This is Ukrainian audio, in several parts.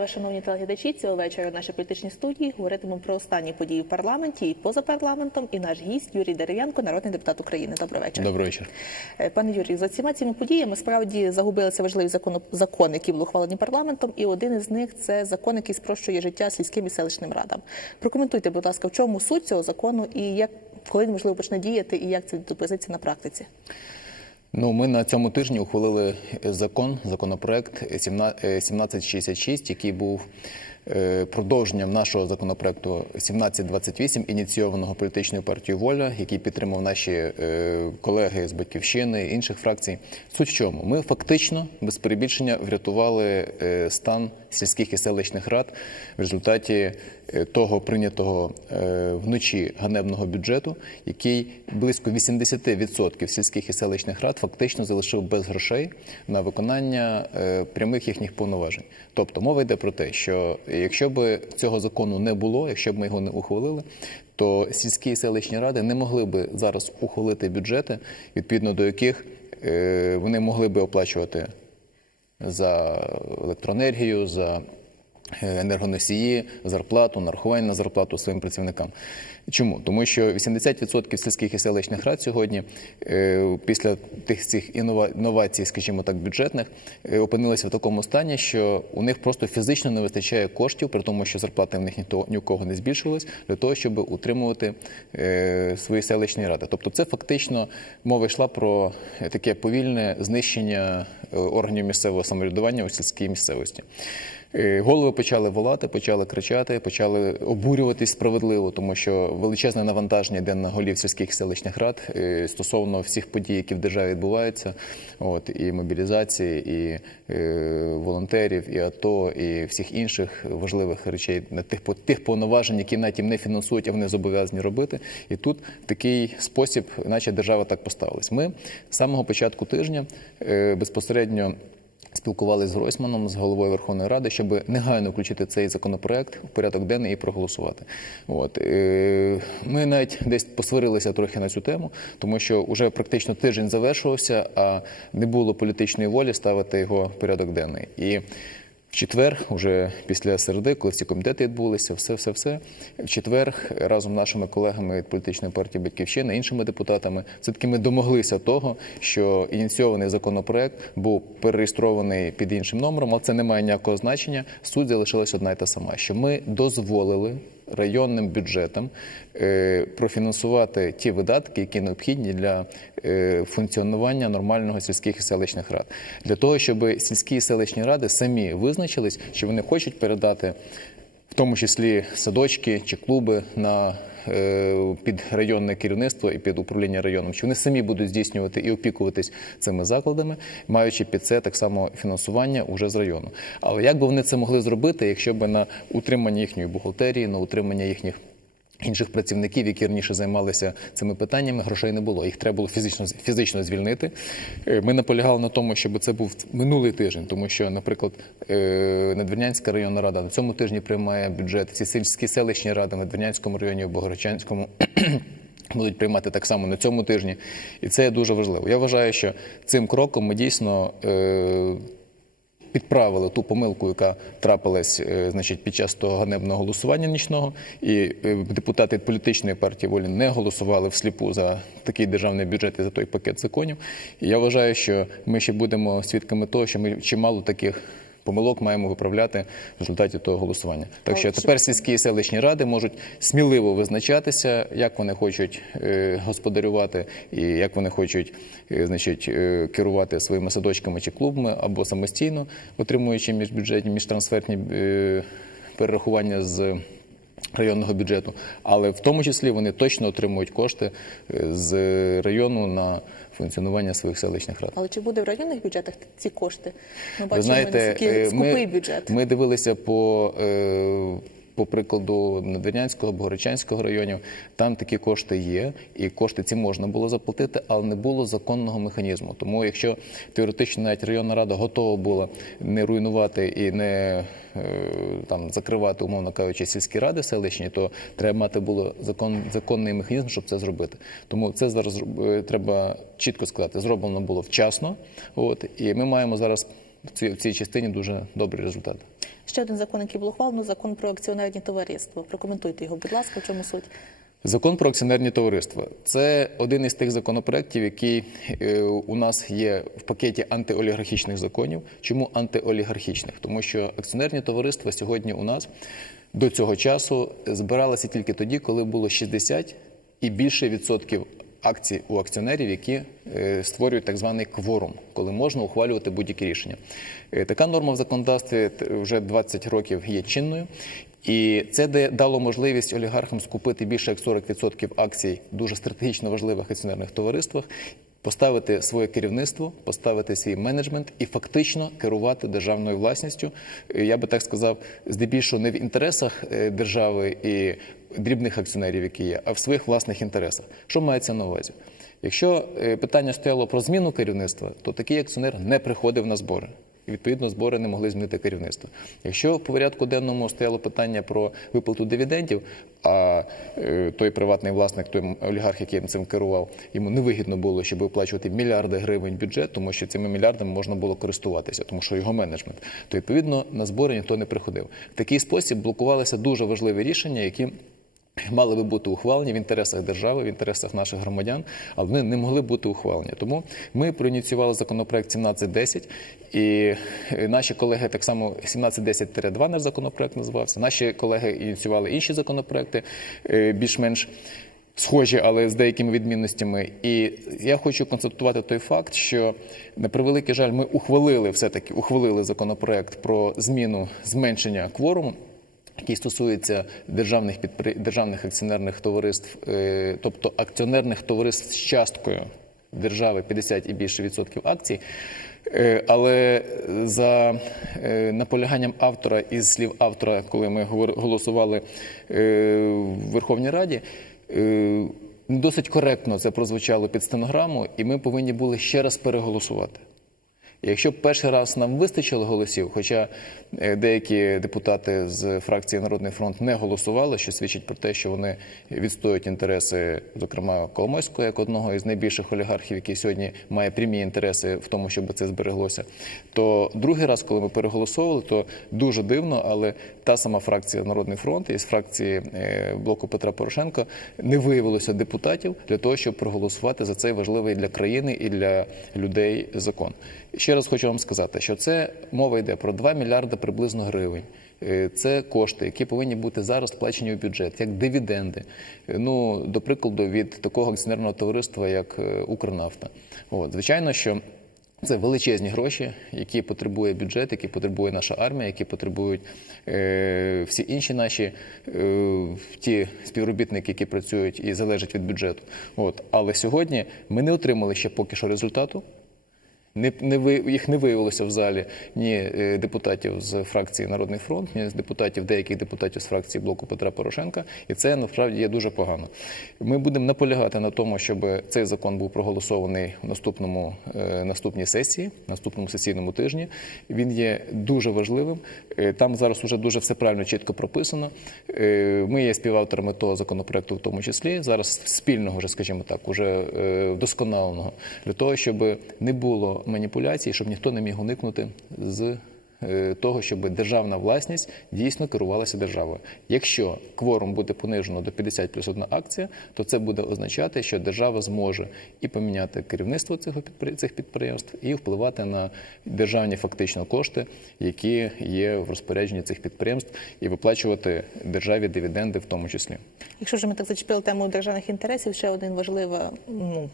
Вітаю вас, шановні телеглядачі. Цього вечора в нашій політичній студії говоритимемо про останні події в парламенті і поза парламентом. І наш гість Юрій Дерев'янко, народний депутат України. Добрий вечір. Добрий вечір. Е, Пане Юрію, за всіма цими подіями справді загубилися важливі закони, які були ухвалені парламентом, і один із них це закон, який спрощує життя сільським і селищним радам. Прокоментуйте, будь ласка, в чому суть цього закону і як коли він можливо почне діяти, і як це відобразиться на практиці? Ну, ми на цьому тижні ухвалили закон, законопроект 1766, який був е, продовженням нашого законопроекту 1728, ініційованого політичною партією Воля, який підтримав наші е, колеги з батьківщини інших фракцій. Суть в чому? Ми фактично без перебільшення врятували е, стан сільських і селищних рад в результаті е, того прийнятого е, вночі ганебного бюджету, який близько 80% сільських і селищних рад фактично залишив без грошей на виконання е, прямих їхніх повноважень. Тобто мова йде про те, що якщо б цього закону не було, якщо б ми його не ухвалили, то сільські і селищні ради не могли би зараз ухвалити бюджети, відповідно до яких е, вони могли би оплачувати за електроенергію, за енергоносії, зарплату, нарахування на зарплату своїм працівникам. Чому? Тому що 80% сільських і селищних рад сьогодні, е, після тих цих інновацій, скажімо так, бюджетних, е, опинилися в такому стані, що у них просто фізично не вистачає коштів, при тому, що зарплата в них ні у кого не збільшилась, для того, щоб утримувати е, свої селищні ради. Тобто, це фактично мова йшла про таке повільне знищення е, органів місцевого самоврядування у сільській місцевості. Е, Голови почали волати, почали кричати, почали обурюватись справедливо, тому що величезне навантаження йде на голів сільських селищних рад е, стосовно всіх подій, які в державі відбуваються, от і мобілізації, і е, волонтерів, і АТО, і всіх інших важливих речей на тих тих повноважень, які навіть їм не фінансують, а вони зобов'язані робити. І тут такий спосіб, наче держава так поставилась. Ми з самого початку тижня безпосередньо. Спілкувалися з Гройсманом, з головою Верховної Ради, щоб негайно включити цей законопроект в порядок денний і проголосувати. От е, ми навіть десь посварилися трохи на цю тему, тому що вже практично тиждень завершувався, а не було політичної волі ставити його в порядок денний. І в четвер, уже після середи, коли всі комітети відбулися, все, все, все. В четвер разом з нашими колегами від політичної партії Батьківщина, іншими депутатами, все таки ми домоглися того, що ініційований законопроект був перереєстрований під іншим номером, але це не має ніякого значення. Суть залишилась одна й та сама, що ми дозволили районним бюджетам е, профінансувати ті видатки, які необхідні для е, функціонування нормального сільських і селищних рад, для того, щоб сільські і селищні ради самі визначились, що вони хочуть передати. Тому числі садочки чи клуби на е, під районне керівництво і під управління районом, чи вони самі будуть здійснювати і опікуватись цими закладами, маючи під це так само фінансування уже з району. Але як би вони це могли зробити, якщо б на утримання їхньої бухгалтерії, на утримання їхніх інших працівників, які раніше займалися цими питаннями, грошей не було. Їх треба було фізично фізично звільнити. Е, Ми наполягали на тому, щоб це був минулий тиждень, тому що, наприклад, е, Надвірнянська районна рада на цьому тижні приймає бюджет. Всі сільські селищні ради в Надвірнянському районі, в Богородчанському. Будуть приймати так само на цьому тижні, і це дуже важливо. Я вважаю, що цим кроком ми дійсно е, підправили ту помилку, яка трапилась е, значить, під час того ганебного голосування нічного, і е, депутати політичної партії волі не голосували всліпу за такий державний бюджет і за той пакет законів. І я вважаю, що ми ще будемо свідками того, що ми чимало таких. Помилок маємо виправляти в результаті того голосування. Так що тепер сільські і селищні ради можуть сміливо визначатися, як вони хочуть е, господарювати і як вони хочуть е, значить, е, керувати своїми садочками чи клубами або самостійно, отримуючи міжбюджетні, міжтрансфертні перерахування з районного бюджету. Але в тому числі вони точно отримують кошти е, з району на функціонування своїх селищних рад. Але чи буде в районних бюджетах ці кошти? Ми Ви бачимо знаєте, наскільки е, скупий ми, бюджет. ми дивилися по, е, по прикладу Надвірнянського, Богородчанського районів. Там такі кошти є, і кошти ці можна було заплатити, але не було законного механізму. Тому, якщо теоретично навіть районна рада готова була не руйнувати і не е, там закривати, умовно кажучи, сільські ради селищні, то треба мати було закон, законний механізм, щоб це зробити. Тому це зараз е, треба чітко сказати, зроблено було вчасно. От і ми маємо зараз в цій, частині дуже добрий результат. Ще один закон, який було ухвалено, закон про акціонерні товариства. Прокоментуйте його, будь ласка, в чому суть? Закон про акціонерні товариства це один із тих законопроєктів, який е, у нас є в пакеті антиолігархічних законів. Чому антиолігархічних? Тому що акціонерні товариства сьогодні у нас до цього часу збиралися тільки тоді, коли було 60 і більше відсотків акцій у акціонерів, які е, створюють так званий кворум, коли можна ухвалювати будь-які рішення. Е, Така норма в законодавстві вже 20 років є чинною. І це дало можливість олігархам скупити більше як 40% акцій дуже стратегічно важливих акціонерних товариствах, поставити своє керівництво, поставити свій менеджмент і фактично керувати державною власністю. Е, Я би так сказав, здебільшого не в інтересах держави і дрібних акціонерів, які є, а в своїх власних інтересах. Що мається на увазі? Якщо е, питання стояло про зміну керівництва, то такий акціонер не приходив на збори. І відповідно збори не могли змінити керівництво. Якщо в порядку денному стояло питання про виплату дивідендів, а е, той приватний власник, той олігарх, який цим керував, йому невигідно було, щоб виплачувати мільярди гривень бюджет, тому що цими мільярдами можна було користуватися, тому що його менеджмент, то відповідно на збори ніхто не приходив. В такий спосіб блокувалися дуже важливі рішення, які мали би бути ухвалені в інтересах держави, в інтересах наших громадян, але вони не могли бути ухвалені. Тому ми проініціювали законопроект 1710, і е, наші колеги так само 1710-2 наш законопроект називався. Наші колеги ініціювали інші законопроекти е, більш-менш. Схожі, але з деякими відмінностями. І я хочу констатувати той факт, що на превеликий жаль, ми ухвалили все-таки ухвалили законопроект про зміну зменшення кворуму який стосується державних підпри... державних акціонерних товариств, е, тобто акціонерних товариств з часткою держави 50 і більше відсотків акцій. Е, Але за е, наполяганням автора із слів автора, коли ми голосували в Верховній Раді, досить коректно це прозвучало під стенограму, і ми повинні були ще раз переголосувати. Якщо перший раз нам вистачило голосів, хоча е, деякі депутати з фракції Народний фронт не голосували, що свідчить про те, що вони відстоюють інтереси, зокрема Коломойського, як одного із найбільших олігархів, який сьогодні має прямі інтереси в тому, щоб це збереглося. То другий раз, коли ми переголосовували, то дуже дивно, але та сама фракція Народний фронт із фракції е, блоку Петра Порошенка не виявилося депутатів для того, щоб проголосувати за цей важливий для країни і для людей закон. Ще раз хочу вам сказати, що це мова йде про 2 мільярди приблизно гривень. Е, Це кошти, які повинні бути зараз сплачені у бюджет, як дивіденди. Е, Ну, до прикладу, від такого акціонерного товариства, як е, Укрнафта. От, звичайно, що це величезні гроші, які потребує бюджет, які потребує наша армія, які потребують е, всі інші наші е, ті співробітники, які працюють і залежать від бюджету. От. Але сьогодні ми не отримали ще поки що результату. Не, не ви, їх не виявилося в залі ні е, депутатів з фракції Народний фронт, ні з депутатів, деяких депутатів з фракції блоку Петра Порошенка, і це насправді є дуже погано. Ми будемо наполягати на тому, щоб цей закон був проголосований в наступному е, наступній сесії, наступному сесійному тижні. Він є дуже важливим. Е, Там зараз уже дуже все правильно чітко прописано. Ми є співавторами того законопроекту, в тому числі зараз спільного, скажімо так, уже вдосконаленого, для того, щоб не було маніпуляцій, щоб ніхто не міг уникнути з е, того, щоб державна власність дійсно керувалася державою. Якщо кворум буде понижено до 50 плюс одна акція, то це буде означати, що держава зможе і поміняти керівництво цих підприємств, і впливати на державні фактично кошти, які є в розпорядженні цих підприємств, і виплачувати державі дивіденди в тому числі. Якщо вже ми так зачепили тему державних інтересів, ще один важливе ну,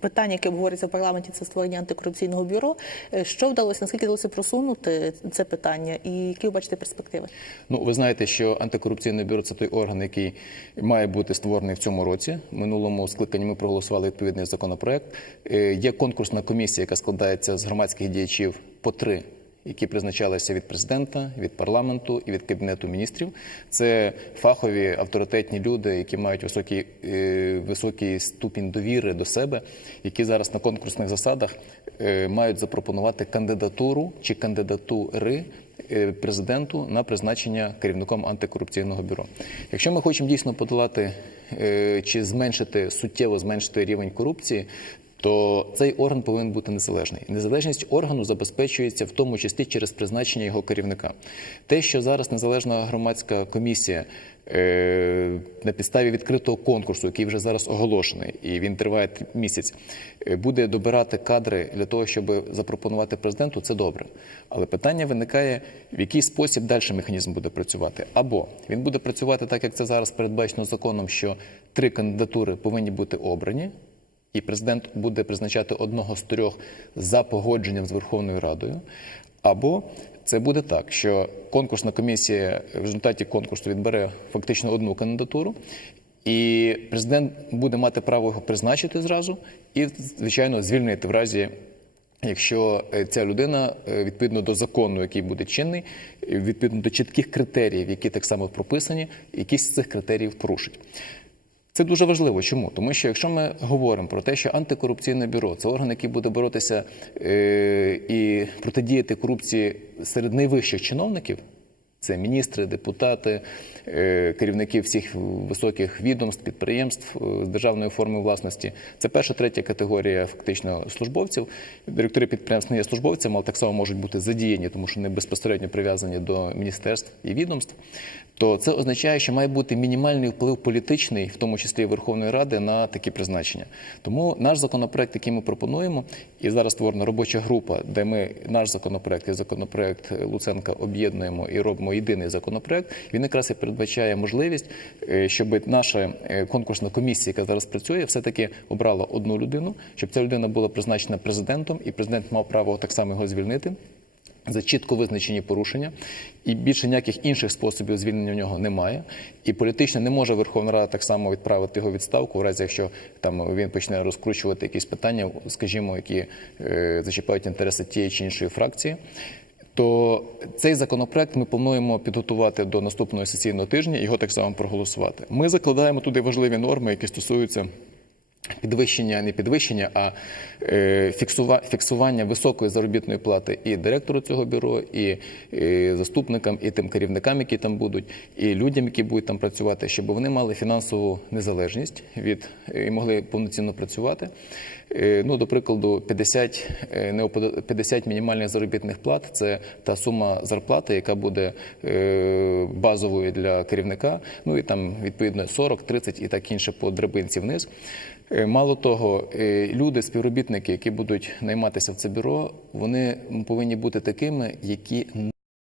питання, яке обговорюється в парламенті, це створення антикорупційного бюро. Е, Що вдалося, наскільки вдалося просунути це питання, і які ви бачите перспективи? Ну, ви знаєте, що антикорупційне бюро це той орган, який має бути створений в цьому році. Минулому скликанні ми проголосували відповідний законопроект. Е, Є конкурсна комісія, яка складається з громадських діячів по три. Які призначалися від президента, від парламенту і від кабінету міністрів, це фахові авторитетні люди, які мають високий, е, високий ступінь довіри до себе, які зараз на конкурсних засадах е, мають запропонувати кандидатуру чи кандидатури е, президенту на призначення керівником антикорупційного бюро. Якщо ми хочемо дійсно подолати чи зменшити суттєво зменшити рівень корупції, то цей орган повинен бути незалежний. Незалежність органу забезпечується в тому числі через призначення його керівника. Те, що зараз незалежна громадська комісія е, на підставі відкритого конкурсу, який вже зараз оголошений, і він триває місяць, е, буде добирати кадри для того, щоб запропонувати президенту, це добре. Але питання виникає, в який спосіб далі механізм буде працювати. Або він буде працювати так, як це зараз передбачено законом, що три кандидатури повинні бути обрані. І президент буде призначати одного з трьох за погодженням з Верховною Радою. Або це буде так, що конкурсна комісія в результаті конкурсу відбере фактично одну кандидатуру, і президент буде мати право його призначити зразу і, звичайно, звільнити в разі. Якщо е, ця людина е, відповідно до закону, який буде чинний, е, відповідно до чітких критеріїв, які так само прописані, якісь з цих критеріїв порушить. Це дуже важливо. Чому? Тому що якщо ми говоримо про те, що антикорупційне бюро це орган, який буде боротися е, і протидіяти корупції серед найвищих чиновників. Це міністри, депутати, е, керівники всіх високих відомств, підприємств е, з державної форми власності. Це перша, третя категорія фактично службовців. Директори підприємств не є службовцями, але так само можуть бути задіяні, тому що вони безпосередньо прив'язані до міністерств і відомств. То це означає, що має бути мінімальний вплив політичний, в тому числі Верховної Ради, на такі призначення. Тому наш законопроект, який ми пропонуємо, і зараз створена робоча група, де ми наш законопроект і законопроект Луценка об'єднуємо і робимо єдиний законопроект. Він якраз і передбачає можливість, е, щоб наша е, конкурсна комісія, яка зараз працює, все таки обрала одну людину, щоб ця людина була призначена президентом, і президент мав право так само його звільнити. За чітко визначені порушення, і більше ніяких інших способів звільнення в нього немає. І політично не може Верховна Рада так само відправити його відставку, в разі якщо там він почне розкручувати якісь питання, скажімо, які е, зачіпають інтереси тієї чи іншої фракції. То цей законопроект ми плануємо підготувати до наступного сесійного тижня і його так само проголосувати. Ми закладаємо туди важливі норми, які стосуються підвищення, не підвищення, а е, фіксува, фіксування високої заробітної плати і директору цього бюро, і, е, заступникам, і тим керівникам, які там будуть, і людям, які будуть там працювати, щоб вони мали фінансову незалежність від і могли повноцінно працювати. Е, ну, до прикладу, 50, е, 50 мінімальних заробітних плат це та сума зарплати, яка буде е, базовою для керівника. Ну і там відповідно 40, 30 і так інше по драбинці вниз. Е, Мало того, е, люди, співробітники, які будуть найматися в це бюро, вони повинні бути такими, які